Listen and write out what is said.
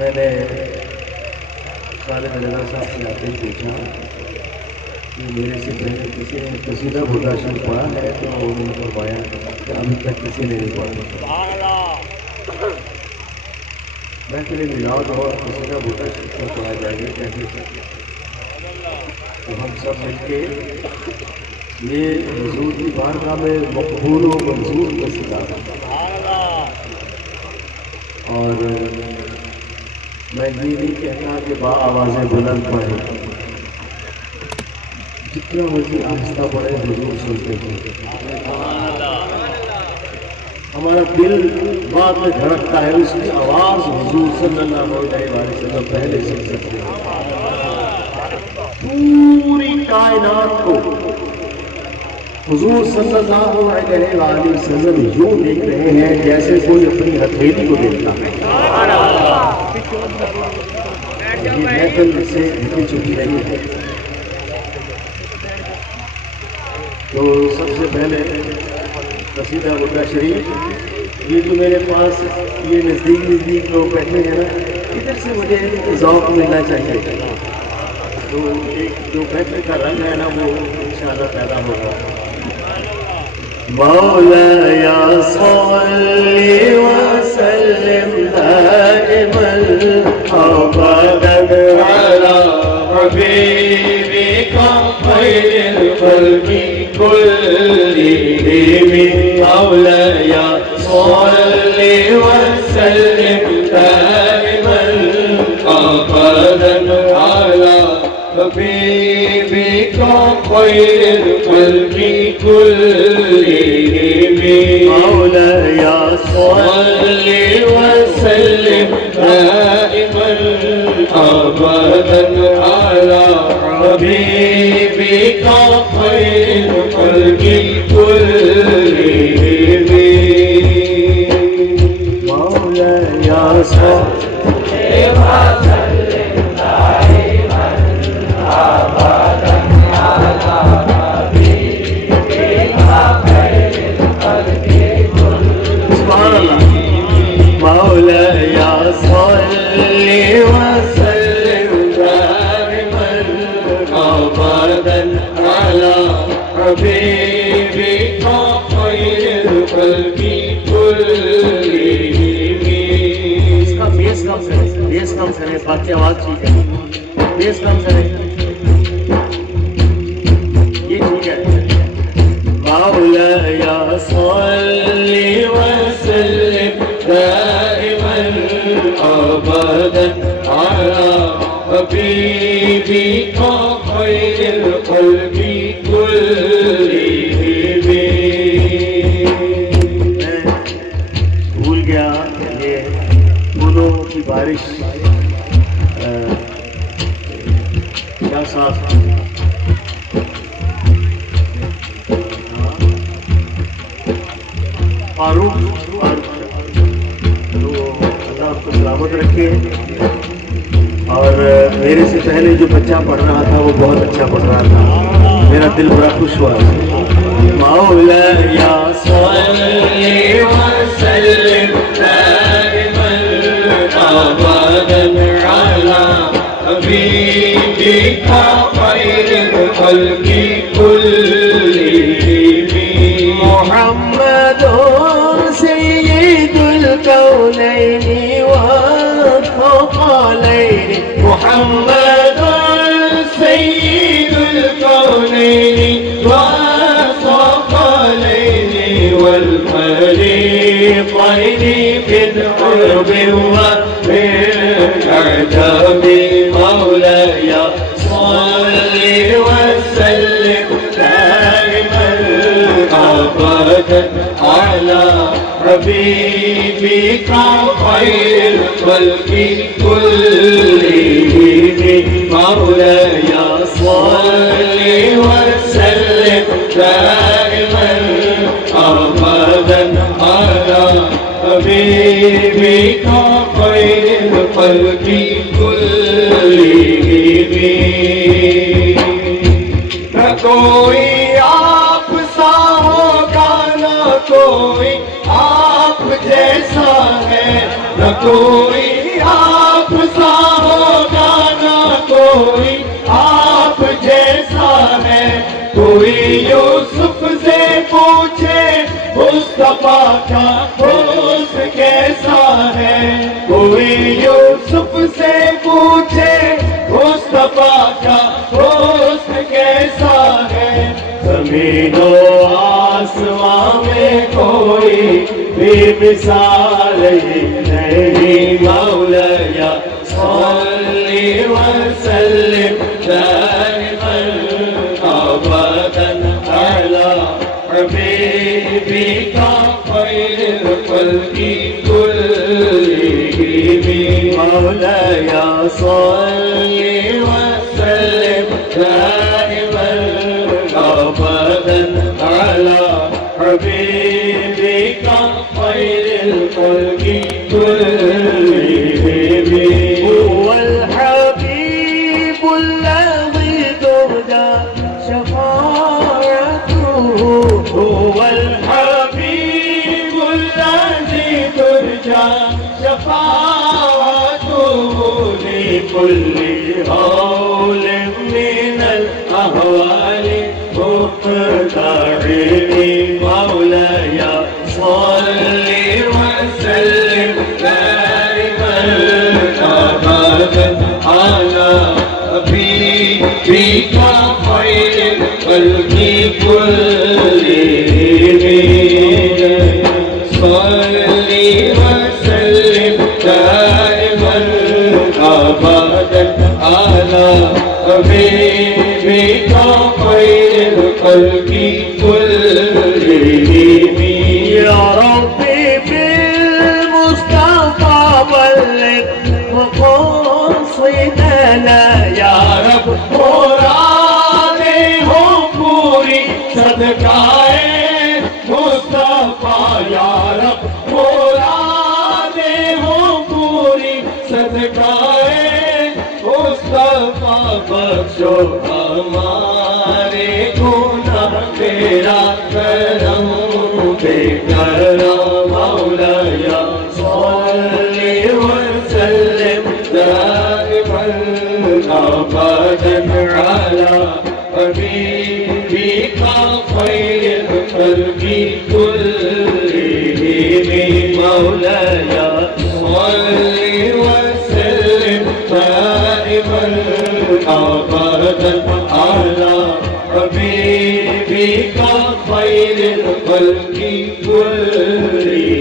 मैंने खालिद रज़ा साहब से आके पूछा कि मेरे से पहले किसी ने कसीदा बुर्दाशर पढ़ा है, तो उन्होंने फरमाया कि अभी तक किसी ने नहीं पढ़ा। मैं फिर मिलाद और कसीदा बुर्दाशर पर पढ़ा जाएगा कैसे, तो हम सब मिलके ये हुजूर की बारगाह में मकबूल व मंजूर कसीदा, और मैं ये नहीं कहता कि बा आवाज़ें बुलंद पढ़े, जितना मर्जी आहिस्ता पढ़े हुजूर सुनते हैं। हमारा दिल बाद में धड़कता है, उसकी आवाज़ हुजूर सल्लल्लाहु अलैहि वसल्लम पहले सुन सकते हैं। पूरी कायनात को हुजूर सल्लल्लाहु अलैहि वसल्लम यूं देख रहे हैं जैसे कोई अपनी हथेली को देखता है। ये महफिल से लिखी चुकी नहीं है। तो सबसे पहले कसीदा बुर्दा शरीफ, ये जो मेरे पास ये नज़दीक लोग बैठे हैं ना, इधर से मुझे ज़ौक़ मिलना चाहिए। तो एक जो महफिल का रंग है ना, वो इंशाअल्लाह पैदा होगा। मौलाया सल्ली व सल्लिम दाइमन अबदन अला हबीबिका खैरिल खल्क़ि कुल्लिहिम। मौलाया सल्ली व सल्लिम दाइमन अबदन अला हबीबिका खैरिल खल्क़ि कुल्लिहिम। मौलाया सल्ली व सल्लिम दाइमन अबदन अला हबीबिका खैरिल खल्क़ि कुल्लिहिम। मौलाया सल्ली व सल्लिम दाइमन अबदन अला हबीबिका खैरिल खल्क़ि कुल्लिहिम। मौलाया सल्ली व सल्लिम दाइमन अबदन अला हबीबिका खैरिल खल्क़ि कुल्लिहिम। इसका बेस कम से बाकी आवाज़ ठीक है, बेस कम से ये ठीक है। मौलाया सल्ली व सल्लिम दाइमन अबदन अला हबीबिका खैरिल खल्क़ि कुल्लिहिम। मैं भूल गया ये फूलों की बारिश क्या साफ फारूक तो अल्लाह आपको सलामत रखे। और मेरे से पहले जो बच्चा पढ़ रहा था वो बहुत अच्छा पढ़ रहा था, मेरा दिल बड़ा खुश हुआ। मौलाया सल्ली व सल्लिम दाइमन अबदन अला हबीबिका खैरिल खल्क़ि कुल्लिहिम। मुहम्मदुर सय्यिदुल कौनैनि व थक़लैनि। मुहम्मदुर सय्यिदुल कौनैनि व थक़लैनि वल फरीक़ैनि फिल क़ुर्बि व फिल अजमी। मौलाया सल्ली व सल्लिम दाइमन अबदन अला हबीबिका खैरिल खल्क़ि कुल्लिहिम। मौलाया सल्ली व सल्लिम दाइमन अबदन अला हबीबिका खैरिल खल्क़ि कुल्लिहिम। न कोई आप सा होगा, न कोई आप जैसा है, न कोई आप कोई आप जैसा है। कोई यूसुफ से पूछे मुस्तफा का हुस्न कैसा है। कोई यूसुफ से पूछे मुस्तफा का हुस्न कैसा है। ज़मीनो आसमां में कोई बेमिसाल ही नहीं। मौलाया सल्ली व सल्लिम दाइमन अबदन अला हबीबिका खैरिल खल्क़ि कुल्लिहिम। मौलाया सल्ली व सल्लिम दाइमन अबदन अला हबीबिका खैरिल खल्क़ि कुल्लिहिम। हुवल हबीबुल्लज़ी तुरजा शफ़ाअतुहु। हुवल हबीबुल्लज़ी तुरजा शफ़ाअतुहु लिकुल्लि हौलिन मिनल अहवालि मुक़्तहिमी। मौलाया सल्ली व सल्लिम दाइमन अबदन अला हबीबिका खैरिल खल्क़ि कुल्लिहिम। सल्ली व सल्लिम दाइमन अबदन अला हबीबिका खैरिल खल्क़ि कुल्लिहिम। या रब्बी बिल मुस्तफा बल्लिग मक़ासिदना। या रब मुरादें हो पूरी सदकाए मुस्तफा। या रब मुरादें हो पूरी सदकाए मुस्तफा। बख्शो हमारे गुनाह तेरा करम बेकरम। मौलाया सल्ली व सल्लिम दाइमन अबदन अला हबीबिका खैरिल खल्क़ि कुल्लिहिम। मौलाया सल्ली व सल्लिम दाइमन अबदन अला हबीबिका खैरिल खल्क़ि कुल्लिहिम।